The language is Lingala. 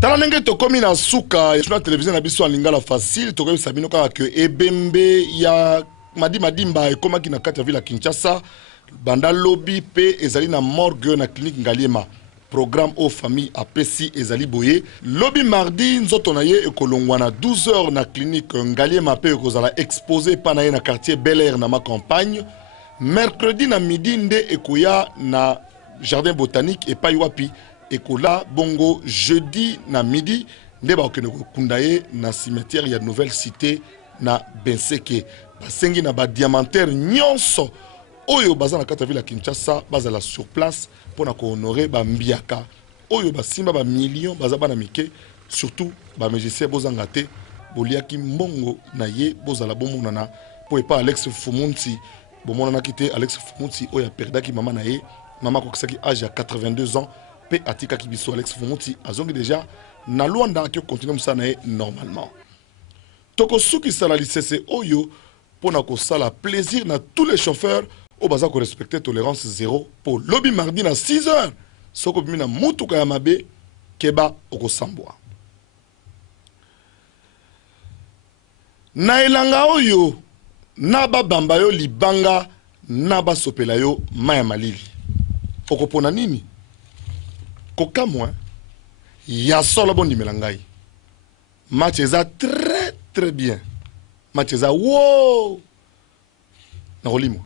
Talanenge tokomi na suka ya la télévision na biso lingala facile tokomi sabino kaka que ebembe ya madimba ekoma ki na kati ya ville ya Kinshasa banda lobby pe ezali na morgue na clinique Ngaliema programme aux familles apesi ezali boye lobby mardi nzoto na ye ekolongwa na 12h na clinique Ngaliema pe ekozala exposé pa na ye na quartier Bel Air na ma campagne mercredi na midi nde ekoya na jardin botanique et pa wapi ekola bongo jeudi na midi nde bakende kundaye na cimetière ya nouvelle cité na Benseke basengi na ba diamantaire nyonso oyo baza na kata ville ya Kinshasa bazala sur place pona ko honorer ba mbiaka oyo basimba ba millions baza bana mike surtout ba magicien bozanga te boliaki mbongo na ye bozala bomonana po epa Alex Fumunti bomonana kité Alex Fumunti oyo perdaki mama na ye mama kokisaki âge ya 82 ans pe atika kibiso Alex Fumunti azongi déjà na Luanda qui continue musana normalement toko suki sala lisese oyo pona ko sala plaisir na tous les chauffeurs au baza ko respecter tolérance zéro pour lobby mardi na 6h soko bimina mutuka ya mabe keba okosambwa na elanga oyo na babamba yo libanga na basopela yo maya malili okopona nini koka moi ya solo bon nimelangai match eza très bien match eza wow na rolimo